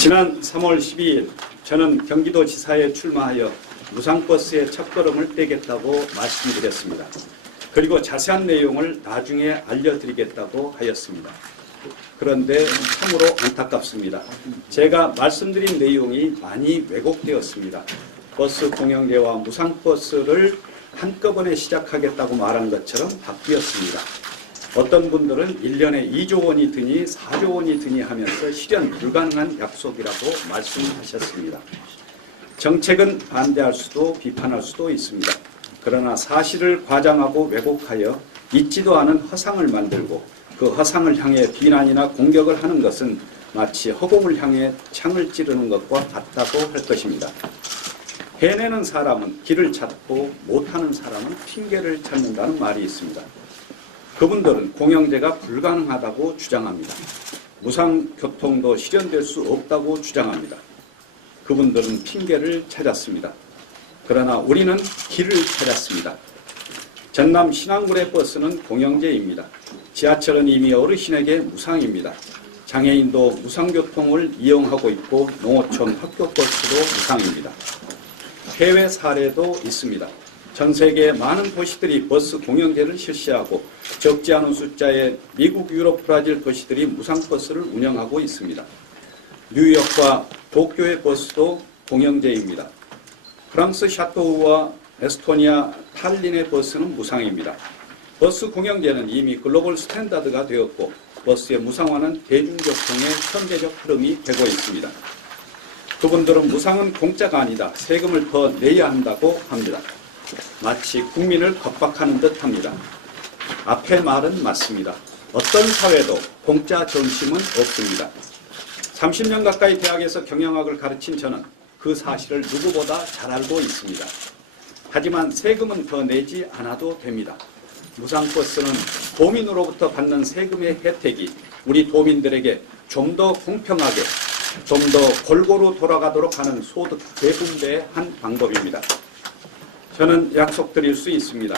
지난 3월 12일 저는 경기도지사에 출마하여 무상버스의 첫걸음을 떼겠다고 말씀드렸습니다. 그리고 자세한 내용을 나중에 알려드리겠다고 하였습니다. 그런데 참으로 안타깝습니다. 제가 말씀드린 내용이 많이 왜곡되었습니다. 버스 공영제와 무상버스를 한꺼번에 시작하겠다고 말한 것처럼 바뀌었습니다. 어떤 분들은 1년에 2조 원이 드니 4조 원이 드니 하면서 실현 불가능한 약속이라고 말씀하셨습니다. 정책은 반대할 수도 비판할 수도 있습니다. 그러나 사실을 과장하고 왜곡하여 있지도 않은 허상을 만들고 그 허상을 향해 비난이나 공격을 하는 것은 마치 허공을 향해 창을 찌르는 것과 같다고 할 것입니다. 해내는 사람은 길을 찾고 못하는 사람은 핑계를 찾는다는 말이 있습니다. 그분들은 공영제가 불가능하다고 주장합니다. 무상교통도 실현될 수 없다고 주장합니다. 그분들은 핑계를 찾았습니다. 그러나 우리는 길을 찾았습니다. 전남 신안군의 버스는 공영제입니다. 지하철은 이미 어르신에게 무상입니다. 장애인도 무상교통을 이용하고 있고 농어촌 학교버스도 무상입니다. 해외 사례도 있습니다. 전 세계 많은 도시들이 버스 공영제를 실시하고 적지 않은 숫자의 미국, 유럽, 브라질 도시들이 무상버스를 운영하고 있습니다. 뉴욕과 도쿄의 버스도 공영제입니다. 프랑스 샤토우와 에스토니아 탈린의 버스는 무상입니다. 버스 공영제는 이미 글로벌 스탠다드가 되었고 버스의 무상화는 대중교통의 현대적 흐름이 되고 있습니다. 그분들은 무상은 공짜가 아니다. 세금을 더 내야 한다고 합니다. 마치 국민을 겁박하는 듯합니다. 앞의 말은 맞습니다. 어떤 사회도 공짜 점심은 없습니다. 30년 가까이 대학에서 경영학을 가르친 저는 그 사실을 누구보다 잘 알고 있습니다. 하지만 세금은 더 내지 않아도 됩니다. 무상버스는 도민으로부터 받는 세금의 혜택이 우리 도민들에게 좀 더 공평하게, 좀 더 골고루 돌아가도록 하는 소득 재분배의 한 방법입니다. 저는 약속드릴 수 있습니다.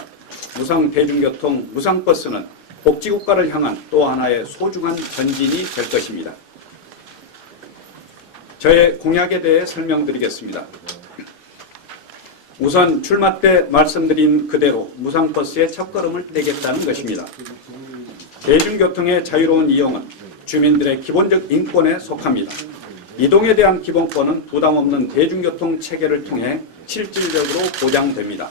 무상 대중교통, 무상버스는 복지국가를 향한 또 하나의 소중한 전진이 될 것입니다. 저의 공약에 대해 설명드리겠습니다. 우선 출마 때 말씀드린 그대로 무상버스의 첫걸음을 떼겠다는 것입니다. 대중교통의 자유로운 이용은 주민들의 기본적 인권에 속합니다. 이동에 대한 기본권은 부담 없는 대중교통 체계를 통해 실질적으로 보장됩니다.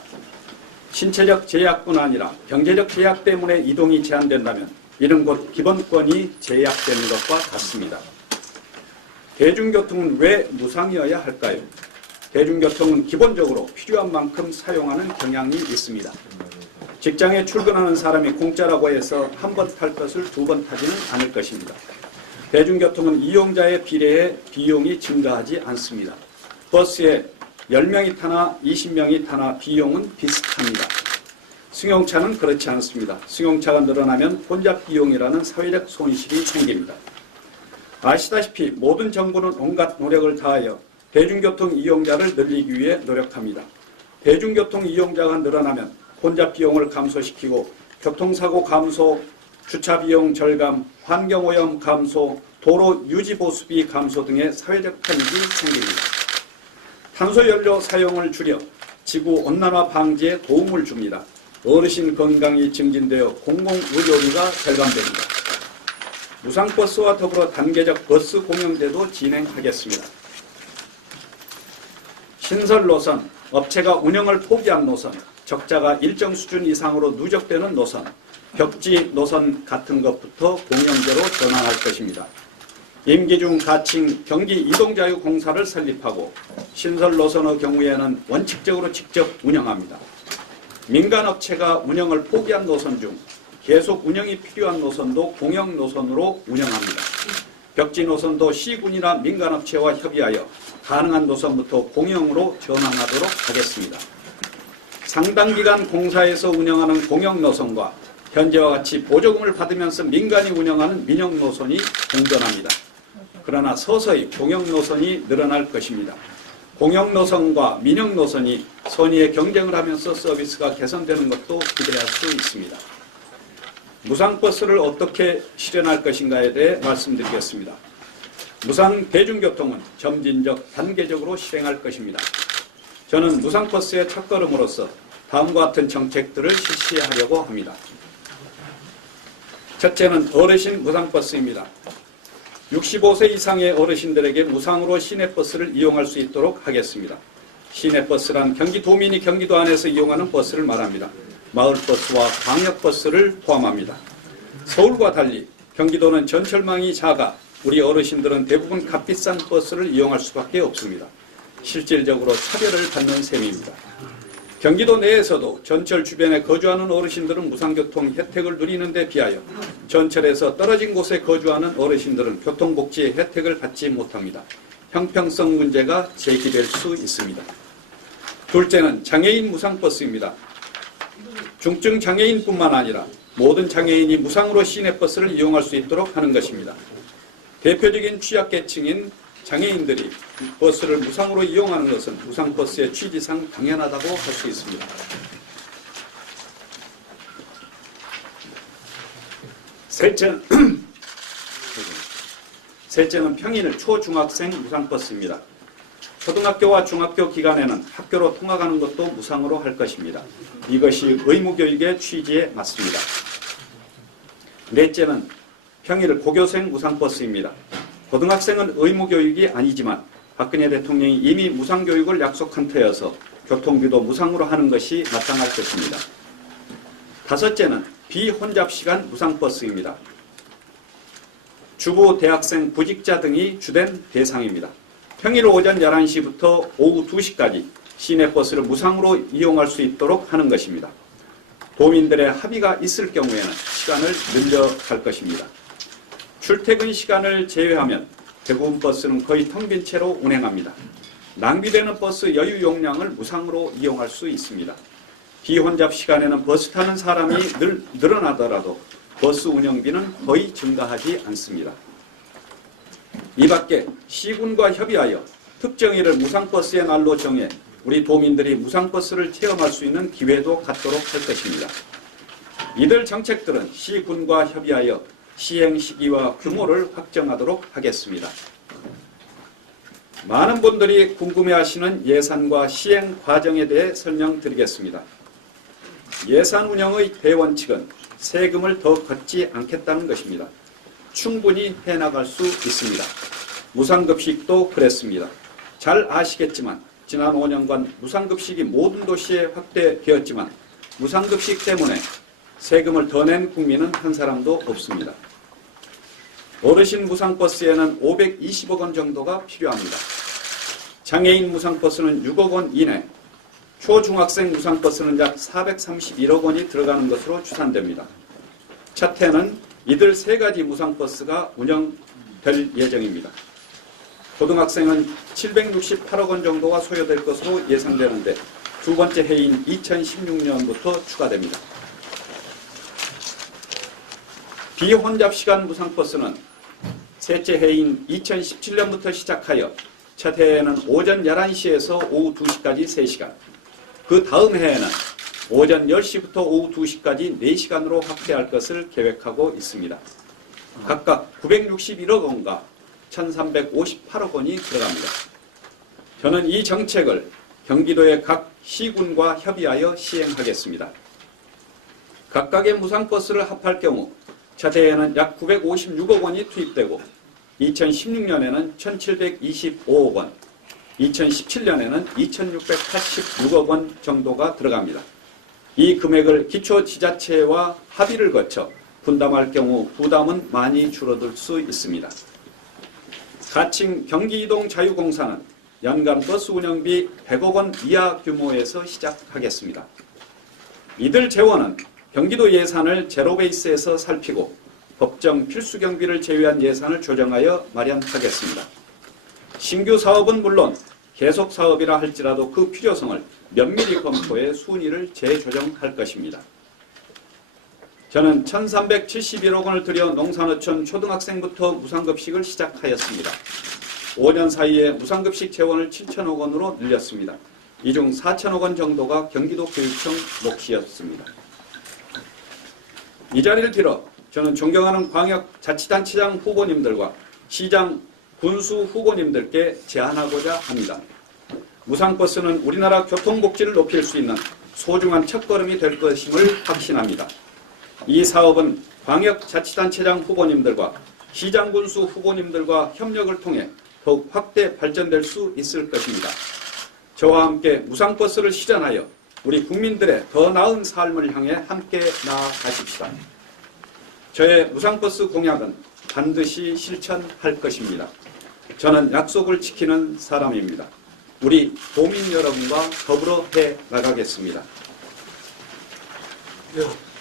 신체적 제약뿐 아니라 경제적 제약 때문에 이동이 제한된다면 이는 곧 기본권이 제약되는 것과 같습니다. 대중교통은 왜 무상이어야 할까요? 대중교통은 기본적으로 필요한 만큼 사용하는 경향이 있습니다. 직장에 출근하는 사람이 공짜라고 해서 한 번 탈 것을 두 번 타지는 않을 것입니다. 대중교통은 이용자에 비례해 비용이 증가하지 않습니다. 버스에 10명이 타나 20명이 타나 비용은 비슷합니다. 승용차는 그렇지 않습니다. 승용차가 늘어나면 혼잡 비용이라는 사회적 손실이 생깁니다. 아시다시피 모든 정부는 온갖 노력을 다하여 대중교통 이용자를 늘리기 위해 노력합니다. 대중교통 이용자가 늘어나면 혼잡 비용을 감소시키고 교통사고 감소, 주차비용 절감, 환경오염 감소, 도로 유지보수비 감소 등의 사회적 편익이 생깁니다. 탄소연료 사용을 줄여 지구온난화 방지에 도움을 줍니다. 어르신 건강이 증진되어 공공의료비가 절감됩니다. 무상버스와 더불어 단계적 버스 공영제도 진행하겠습니다. 신설 노선, 업체가 운영을 포기한 노선, 적자가 일정 수준 이상으로 누적되는 노선, 벽지 노선 같은 것부터 공영제로 전환할 것입니다. 임기 중 가칭 경기 이동자유공사를 설립하고 신설 노선의 경우에는 원칙적으로 직접 운영합니다. 민간업체가 운영을 포기한 노선 중 계속 운영이 필요한 노선도 공영 노선으로 운영합니다. 벽지 노선도 시군이나 민간업체와 협의하여 가능한 노선부터 공영으로 전환하도록 하겠습니다. 상당 기간 공사에서 운영하는 공영 노선과 현재와 같이 보조금을 받으면서 민간이 운영하는 민영 노선이 공존합니다. 그러나 서서히 공영 노선이 늘어날 것입니다. 공영 노선과 민영 노선이 선의의 경쟁을 하면서 서비스가 개선되는 것도 기대할 수 있습니다. 무상버스를 어떻게 실현할 것인가에 대해 말씀드리겠습니다. 무상 대중교통은 점진적 단계적으로 실행할 것입니다. 저는 무상버스의 첫걸음으로서 다음과 같은 정책들을 실시하려고 합니다. 첫째는 어르신 무상버스입니다. 65세 이상의 어르신들에게 무상으로 시내버스를 이용할 수 있도록 하겠습니다. 시내버스란 경기도민이 경기도 안에서 이용하는 버스를 말합니다. 마을버스와 광역버스를 포함합니다. 서울과 달리 경기도는 전철망이 작아 우리 어르신들은 대부분 값비싼 버스를 이용할 수밖에 없습니다. 실질적으로 차별을 받는 셈입니다. 경기도 내에서도 전철 주변에 거주하는 어르신들은 무상교통 혜택을 누리는 데 비하여 전철에서 떨어진 곳에 거주하는 어르신들은 교통복지의 혜택을 받지 못합니다. 형평성 문제가 제기될 수 있습니다. 둘째는 장애인 무상버스입니다. 중증 장애인뿐만 아니라 모든 장애인이 무상으로 시내버스를 이용할 수 있도록 하는 것입니다. 대표적인 취약계층인 장애인들이 버스를 무상으로 이용하는 것은 무상버스의 취지상 당연하다고 할 수 있습니다. 셋째는 평일 초중학생 무상버스입니다. 초등학교와 중학교 기간에는 학교로 통학하는 것도 무상으로 할 것입니다. 이것이 의무교육의 취지에 맞습니다. 넷째는 평일 고교생 무상버스입니다. 고등학생은 의무교육이 아니지만 박근혜 대통령이 이미 무상교육을 약속한 터여서 교통비도 무상으로 하는 것이 마땅할 것입니다. 다섯째는 비혼잡시간 무상버스입니다. 주부, 대학생, 구직자 등이 주된 대상입니다. 평일 오전 11시부터 오후 2시까지 시내버스를 무상으로 이용할 수 있도록 하는 것입니다. 도민들의 합의가 있을 경우에는 시간을 늘려갈 것입니다. 출퇴근 시간을 제외하면 대부분 버스는 거의 텅 빈 채로 운행합니다. 낭비되는 버스 여유 용량을 무상으로 이용할 수 있습니다. 비혼잡 시간에는 버스 타는 사람이 늘어나더라도 버스 운영비는 거의 증가하지 않습니다. 이 밖에 시군과 협의하여 특정일을 무상버스의 날로 정해 우리 도민들이 무상버스를 체험할 수 있는 기회도 갖도록 할 것입니다. 이들 정책들은 시군과 협의하여 시행 시기와 규모를 확정하도록 하겠습니다. 많은 분들이 궁금해하시는 예산과 시행 과정에 대해 설명드리겠습니다. 예산 운영의 대원칙은 세금을 더 걷지 않겠다는 것입니다. 충분히 해나갈 수 있습니다. 무상급식도 그랬습니다. 잘 아시겠지만 지난 5년간 무상급식이 모든 도시에 확대되었지만 무상급식 때문에 세금을 더 낸 국민은 한 사람도 없습니다. 어르신 무상버스에는 520억 원 정도가 필요합니다. 장애인 무상버스는 6억 원 이내, 초중학생 무상버스는 약 431억 원이 들어가는 것으로 추산됩니다. 첫 해는 이들 세 가지 무상버스가 운영될 예정입니다. 고등학생은 768억 원 정도가 소요될 것으로 예상되는데 두 번째 해인 2016년부터 추가됩니다. 비혼잡시간 무상버스는 셋째 해인 2017년부터 시작하여 첫 해에는 오전 11시에서 오후 2시까지 3시간, 그 다음 해에는 오전 10시부터 오후 2시까지 4시간으로 확대할 것을 계획하고 있습니다. 각각 961억 원과 1,358억 원이 들어갑니다. 저는 이 정책을 경기도의 각 시군과 협의하여 시행하겠습니다. 각각의 무상버스를 합할 경우 첫 해에는 약 956억 원이 투입되고 2016년에는 1,725억 원, 2017년에는 2,686억 원 정도가 들어갑니다. 이 금액을 기초지자체와 합의를 거쳐 분담할 경우 부담은 많이 줄어들 수 있습니다. 가칭 경기이동자유공사는 연간 버스 운영비 100억 원 이하 규모에서 시작하겠습니다. 이들 재원은 경기도 예산을 제로베이스에서 살피고 법정 필수 경비를 제외한 예산을 조정하여 마련하겠습니다. 신규 사업은 물론 계속 사업이라 할지라도 그 필요성을 면밀히 검토해 순위를 재조정할 것입니다. 저는 1,371억 원을 들여 농산어촌 초등학생부터 무상급식을 시작하였습니다. 5년 사이에 무상급식 재원을 7천억 원으로 늘렸습니다. 이 중 4천억 원 정도가 경기도 교육청 몫이었습니다. 이 자리를 빌어 저는 존경하는 광역자치단체장 후보님들과 시장, 군수 후보님들께 제안하고자 합니다. 무상버스는 우리나라 교통복지를 높일 수 있는 소중한 첫걸음이 될 것임을 확신합니다. 이 사업은 광역자치단체장 후보님들과 시장군수 후보님들과 협력을 통해 더욱 확대 발전될 수 있을 것입니다. 저와 함께 무상버스를 실현하여 우리 국민들의 더 나은 삶을 향해 함께 나아가십시다. 저의 무상버스 공약은 반드시 실천할 것입니다. 저는 약속을 지키는 사람입니다. 우리 도민 여러분과 더불어 해 나가겠습니다. 네.